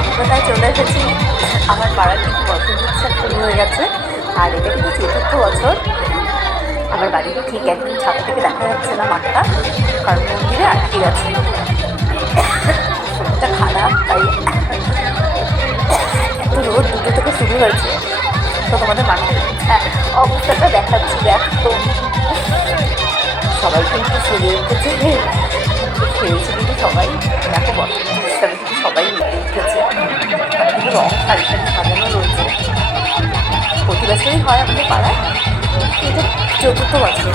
আমি কোথায় চলে এসেছি, আমার পাড়ার কিন্তু বসন্ত উৎসব শুরু হয়ে গেছে। আর এটা কিন্তু চতুর্থ বছর। আমার বাড়ির ঠিক একদম ছাদ থেকে দেখা যাচ্ছে না মাঠটা, কারণ মন্দিরে আটকে গেছে। শরীরটা খারাপ, তাই এত রোদ দুটো থেকে শুরু হয়েছে। তো তোমাদের মাঠের অবস্থাটা দেখাচ্ছি, দেখো সবাই কিন্তু সেরে উঠেছে, খেয়েছে কিন্তু সবাই। দেখো বসন্ত উৎসবে কিন্তু সবাই মেতে উঠেছে, কিন্তু রং সারি সারি সাজানো রয়েছে। প্রতি বছরই হয় আমাদের পাড়ায়, কিন্তু চতুর্থ বছর।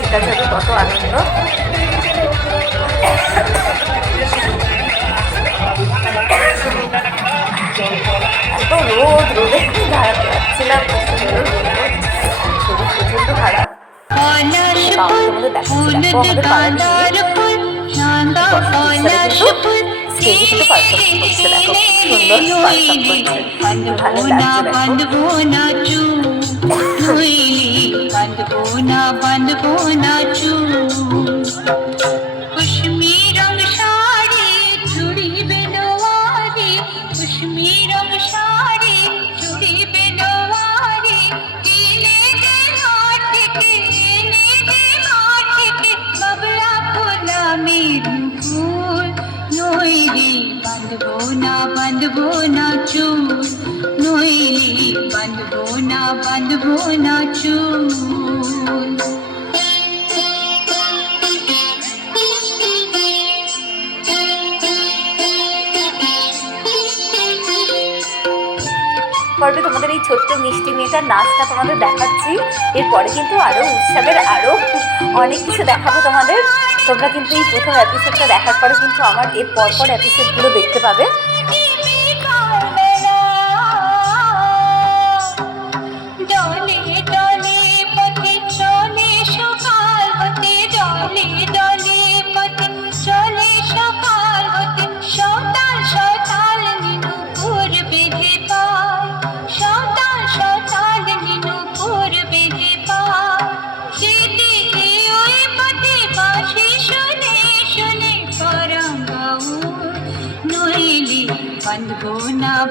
সেটা যাবে কত আনন্দ। এত রোদ, রোদে দাঁড়াতে পারছিলাম, প্রচন্ড রোদ, শরীর প্রচন্ড খারাপ। তোমাদের দেখাচ্ছি, দেখো আমাদের পাড়ার স্টেজে কিন্তু পারফর্ম করছে, দেখো সুন্দর পারফর্ম করছে, ভালো লাগছে দেখো। বাঁধবো না চুল নইলে বাঁধবো না চুল। পর্বে তোমাদের এই ছোট্ট মিষ্টি মেয়েটার নাচটা তোমাদের দেখাচ্ছি। এরপরে কিন্তু আরও উৎসবের আরও অনেক কিছু দেখাবো তোমাদের। তোমরা কিন্তু এই প্রথম এপিসোডটা দেখার পরে কিন্তু আমার এর পরপর এপিসোডগুলো দেখতে পাবে।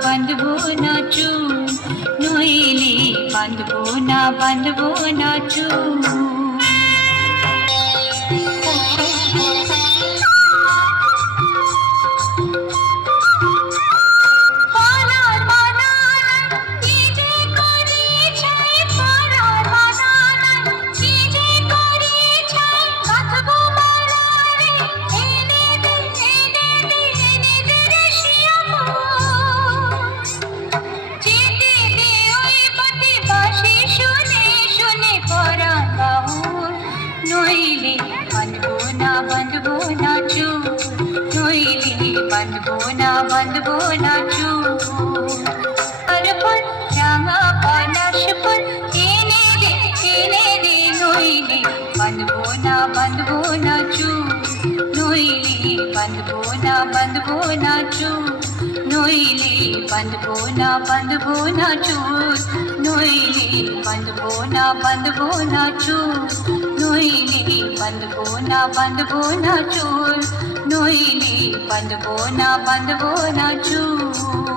বাঁধবো না চুল নইলে বাঁধবো না চুল। বাঁধবো না চুল। রাঙা পলাশ ফুল এনে দে নইলে বাঁধবো না চুল নইলে বাঁধবো না চুল নইলে বাঁধবো না চুল নইলে বাঁধবো না চুল নইলে বাঁধবো না চুল নইলে বাঁধবো না চুল।